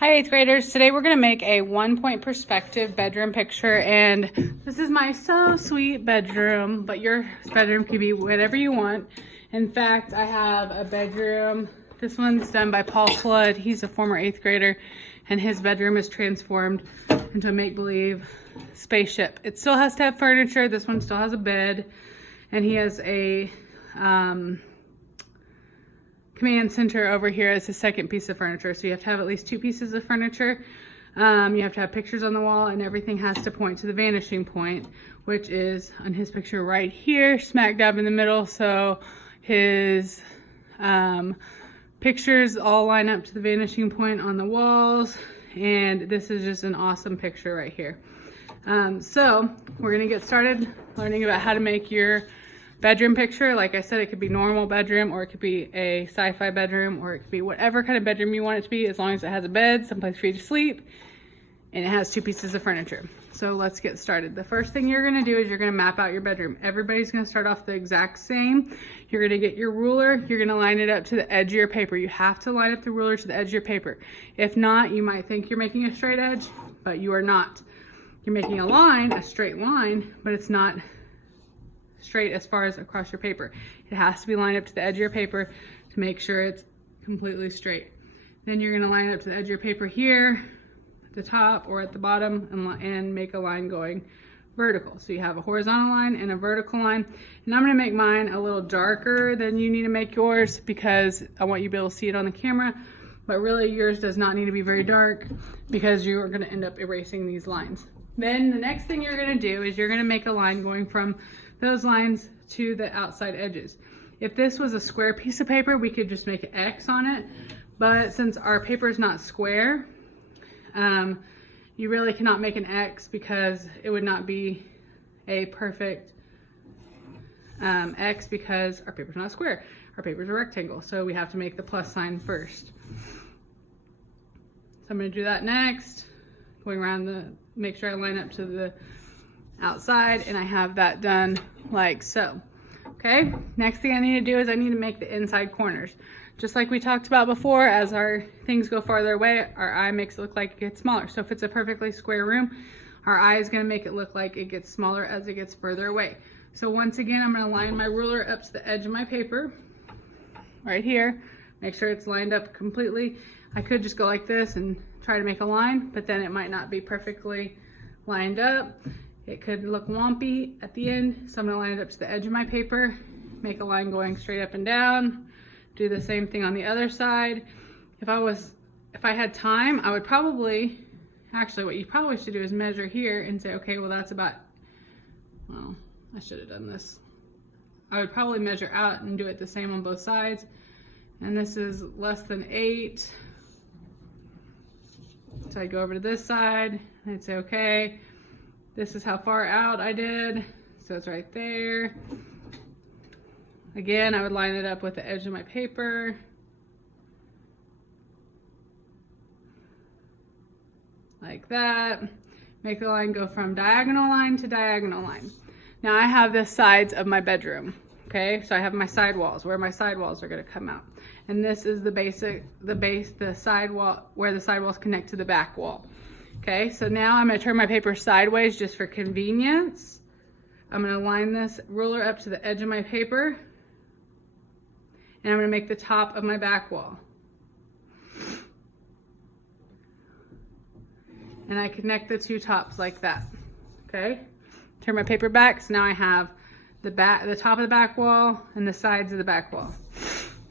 Hi 8th graders, today we're going to make a 1-point perspective bedroom picture, and this is my so sweet bedroom, but your bedroom could be whatever you want. In fact, I have a bedroom, this one's done by Paul Flood. He's a former 8th grader and his bedroom is transformed into a make-believe spaceship. It still has to have furniture, this one still has a bed, and he has a command center over here as his second piece of furniture. So you have to have at least 2 pieces of furniture. You have to have pictures on the wall, and everything has to point to the vanishing point, which is on his picture right here, smack dab in the middle. So his pictures all line up to the vanishing point on the walls, and this is just an awesome picture right here. So we're gonna get started learning about how to make your bedroom picture. Like I said, it could be normal bedroom, or it could be a sci-fi bedroom, or it could be whatever kind of bedroom you want it to be, as long as it has a bed, someplace for you to sleep, and it has 2 pieces of furniture. So let's get started. The first thing you're gonna do is you're gonna map out your bedroom. Everybody's gonna start off the exact same. You're gonna get your ruler, you're gonna line it up to the edge of your paper. You have to line up the ruler to the edge of your paper. If not, you might think you're making a straight edge, but you are not. You're making a line, a straight line, but it's not straight as far as across your paper. It has to be lined up to the edge of your paper to make sure it's completely straight. Then you're gonna line up to the edge of your paper here, at the top or at the bottom, and make a line going vertical. So you have a horizontal line and a vertical line. And I'm gonna make mine a little darker than you need to make yours, because I want you to be able to see it on the camera, but really yours does not need to be very dark, because you are gonna end up erasing these lines. Then the next thing you're gonna do is you're gonna make a line going from those lines to the outside edges. If this was a square piece of paper, we could just make an X on it, but since our paper is not square, you really cannot make an X, because it would not be a perfect X, because our paper's not square. Our paper's a rectangle, so we have to make the plus sign first. So I'm gonna do that next, going around make sure I line up to the outside, and I have that done like so. Okay, next thing I need to do is I need to make the inside corners. Just like we talked about before, as our things go farther away, our eye makes it look like it gets smaller. So if it's a perfectly square room, our eye is going to make it look like it gets smaller as it gets further away. So once again, I'm going to line my ruler up to the edge of my paper right here. Make sure it's lined up completely. I could just go like this and try to make a line, but then it might not be perfectly lined up. It could look wompy at the end, so I'm gonna line it up to the edge of my paper, make a line going straight up and down, do the same thing on the other side. If I had time, I would probably, actually what you probably should do is measure here and say, okay, well that's about, well, I should have done this. I would probably measure out and do it the same on both sides. And this is less than 8. So I'd go over to this side, and I'd say, okay, this is how far out I did, so it's right there. Again, I would line it up with the edge of my paper. Like that. Make the line go from diagonal line to diagonal line. Now I have the sides of my bedroom, okay? So I have my side walls, where my side walls are gonna come out. And this is the side wall, where the side walls connect to the back wall. Okay, so now I'm going to turn my paper sideways just for convenience. I'm going to line this ruler up to the edge of my paper, and I'm going to make the top of my back wall. And I connect the 2 tops like that. Okay, turn my paper back, so now I have the top of the back wall and the sides of the back wall.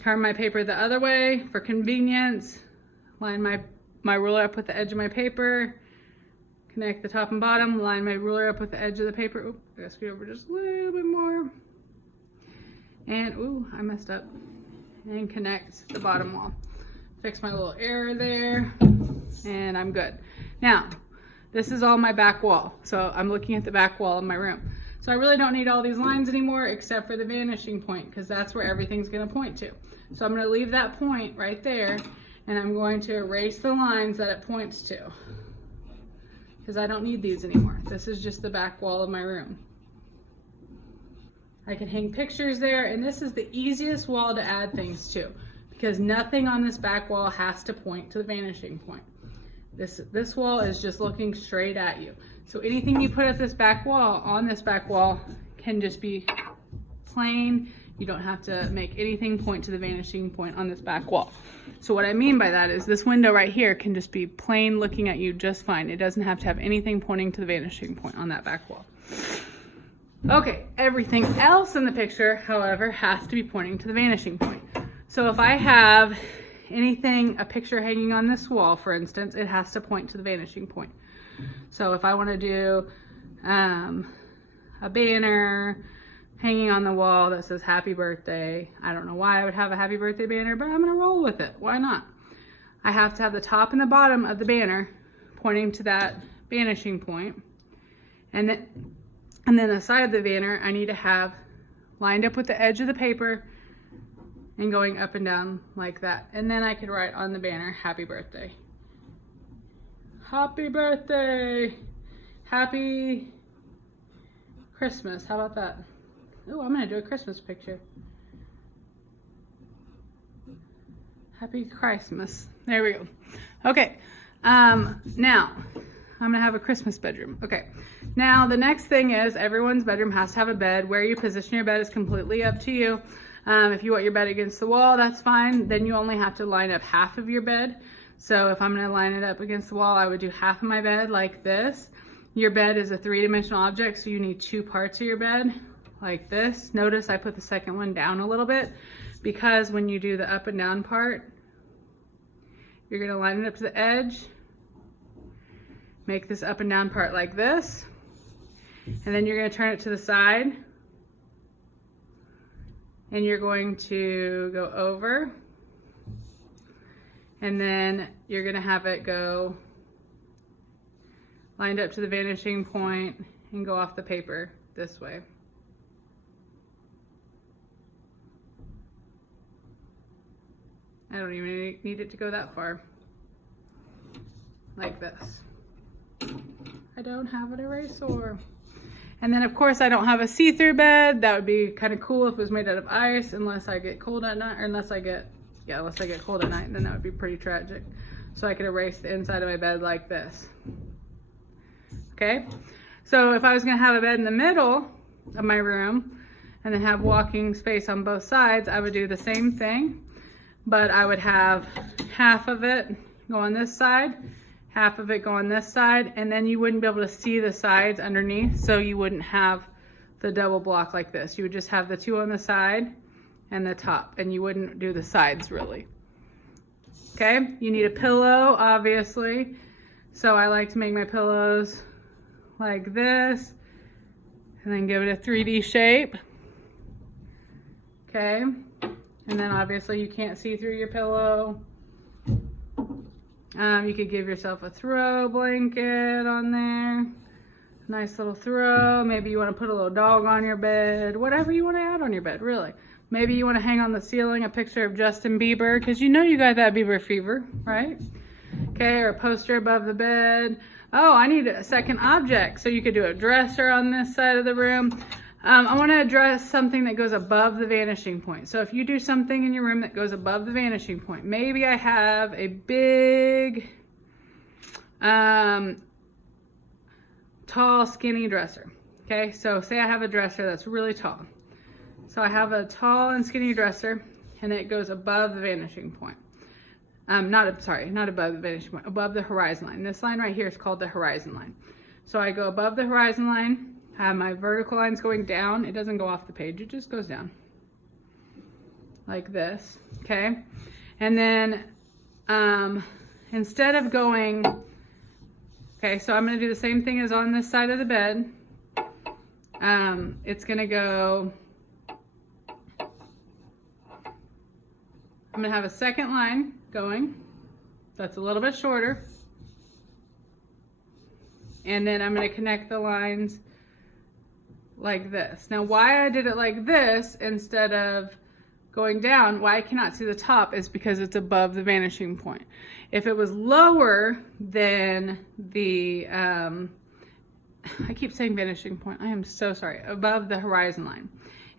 Turn my paper the other way for convenience. Line my ruler up with the edge of my paper, connect the top and bottom, line my ruler up with the edge of the paper. Oop, I gotta scoot over just a little bit more. And, ooh, I messed up. And connect the bottom wall. Fix my little error there, and I'm good. Now, this is all my back wall. So I'm looking at the back wall of my room. So I really don't need all these lines anymore, except for the vanishing point, because that's where everything's gonna point to. So I'm gonna leave that point right there, and I'm going to erase the lines that it points to, because I don't need these anymore. This is just the back wall of my room. I can hang pictures there, and this is the easiest wall to add things to. because nothing on this back wall has to point to the vanishing point. This wall is just looking straight at you. So anything you put at this back wall, on this back wall, can just be plain. You don't have to make anything point to the vanishing point on this back wall. So what I mean by that is this window right here can just be plain looking at you just fine. It doesn't have to have anything pointing to the vanishing point on that back wall. Okay, everything else in the picture, however, has to be pointing to the vanishing point. So if I have anything, a picture hanging on this wall, for instance, it has to point to the vanishing point. So if I want to do a banner hanging on the wall that says happy birthday, I don't know why I would have a happy birthday banner, but I'm going to roll with it. Why not? I have to have the top and the bottom of the banner pointing to that vanishing point. And then the side of the banner I need to have lined up with the edge of the paper and going up and down like that. And then I could write on the banner, happy birthday. Happy birthday. Happy Christmas. How about that? Oh, I'm gonna do a Christmas picture. Happy Christmas. There we go. Okay, now I'm gonna have a Christmas bedroom. Okay, now the next thing is everyone's bedroom has to have a bed. Where you position your bed is completely up to you. If you want your bed against the wall, that's fine. Then you only have to line up half of your bed. So if I'm gonna line it up against the wall, I would do half of my bed like this. Your bed is a three-dimensional object, so you need two parts of your bed like this. Notice I put the second one down a little bit because when you do the up and down part, you're gonna line it up to the edge, make this up and down part like this, and then you're gonna turn it to the side, and you're going to go over, and then you're gonna have it go lined up to the vanishing point and go off the paper this way. I don't even need it to go that far. Like this. I don't have an eraser. And then of course I don't have a see-through bed. That would be kind of cool if it was made out of ice, unless I get cold at night, or unless I get cold at night, then that would be pretty tragic. So I could erase the inside of my bed like this. Okay? So if I was gonna have a bed in the middle of my room and then have walking space on both sides, I would do the same thing, but I would have half of it go on this side, half of it go on this side, and then you wouldn't be able to see the sides underneath, so you wouldn't have the double block like this. You would just have the two on the side and the top, and you wouldn't do the sides really. Okay, you need a pillow, obviously. So I like to make my pillows like this, and then give it a 3D shape. Okay, and then obviously you can't see through your pillow. You could give yourself a throw blanket on there. Nice little throw. Maybe you want to put a little dog on your bed. Whatever you want to add on your bed, really. Maybe you want to hang on the ceiling a picture of Justin Bieber, because you know you got that Bieber fever, right? Okay, or a poster above the bed. Oh, I need a second object. So you could do a dresser on this side of the room. I want to address something that goes above the vanishing point. So if you do something in your room that goes above the vanishing point, maybe I have a big, tall, skinny dresser. Okay, so say I have a dresser that's really tall. So I have a tall and skinny dresser, and it goes above the vanishing point. Not above the vanishing point, above the horizon line. This line right here is called the horizon line. So I go above the horizon line, I have my vertical lines going down. It doesn't go off the page, it just goes down. Like this, okay? And then instead of going, okay, so I'm gonna do the same thing as on this side of the bed. It's gonna go, I'm gonna have a second line going. That's a little bit shorter. And then I'm gonna connect the lines like this. Now why I did it like this instead of going down, why I cannot see the top, is because it's above the vanishing point. If it was lower than the, I keep saying vanishing point, I am so sorry, above the horizon line.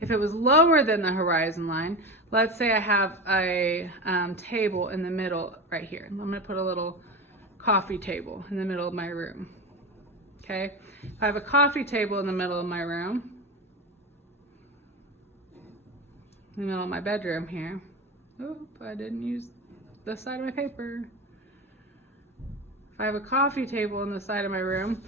If it was lower than the horizon line, let's say I have a table in the middle right here. I'm gonna put a little coffee table in the middle of my room. Okay, if I have a coffee table in the middle of my room, in the middle of my bedroom here. Oop, I didn't use the side of my paper. If I have a coffee table in the side of my room,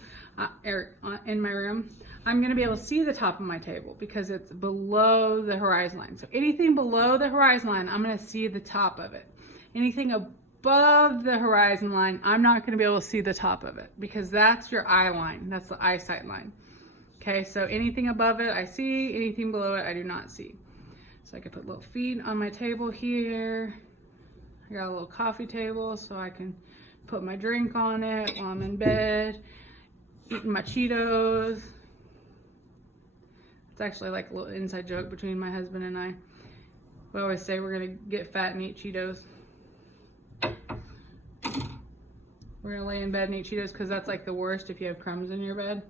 in my room, I'm gonna be able to see the top of my table because it's below the horizon line. So anything below the horizon line, I'm gonna see the top of it. Anything above the horizon line, I'm not gonna be able to see the top of it because that's your eye line, that's the eyesight line. Okay, so anything above it, I see, anything below it, I do not see. So I can put little feet on my table here. I got a little coffee table so I can put my drink on it while I'm in bed, eating my Cheetos. It's actually like a little inside joke between my husband and I. We always say we're gonna get fat and eat Cheetos. We're gonna lay in bed and eat Cheetos because that's like the worst if you have crumbs in your bed.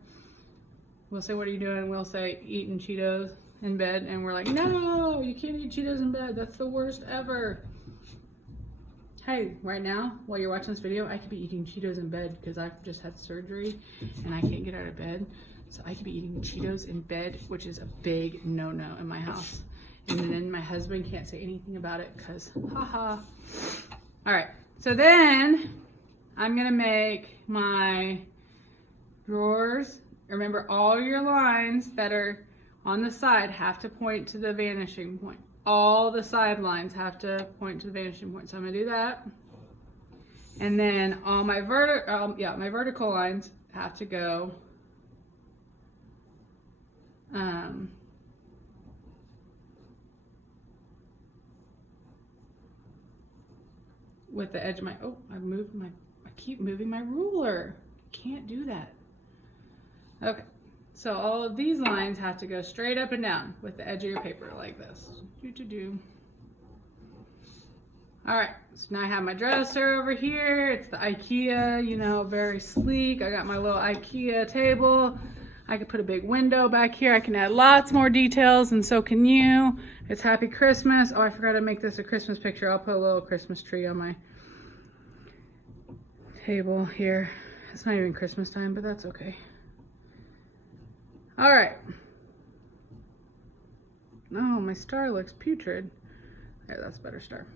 We'll say, what are you doing? We'll say, eating Cheetos in bed, and we're like, no, you can't eat Cheetos in bed. That's the worst ever. Hey, right now, while you're watching this video, I could be eating Cheetos in bed because I've just had surgery and I can't get out of bed. So I could be eating Cheetos in bed, which is a big no-no in my house. And then my husband can't say anything about it because, haha. All right, so then I'm gonna make my drawers. Remember, all your lines that are on the side have to point to the vanishing point. All the side lines have to point to the vanishing point. So I'm gonna do that. And then all my vertical lines have to go with the edge of my, I keep moving my ruler. Can't do that. Okay. So all of these lines have to go straight up and down with the edge of your paper like this. All right, so now I have my dresser over here. It's the IKEA, you know, very sleek. I got my little IKEA table. I could put a big window back here. I can add lots more details, and so can you. It's Happy Christmas. Oh, I forgot to make this a Christmas picture. I'll put a little Christmas tree on my table here. It's not even Christmas time, but that's okay. All right. Oh, my star looks putrid. There, that's a better star.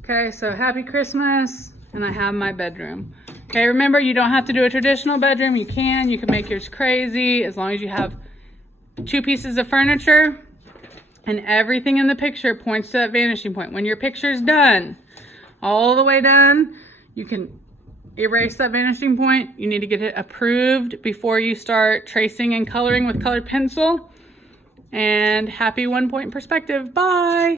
Okay, so Happy Christmas, and I have my bedroom. Okay, remember, you don't have to do a traditional bedroom. You can make yours crazy as long as you have 2 pieces of furniture and everything in the picture points to that vanishing point. When your picture's done, all the way done, you can erase that vanishing point. You need to get it approved before you start tracing and coloring with colored pencil. And happy 1 point perspective. Bye.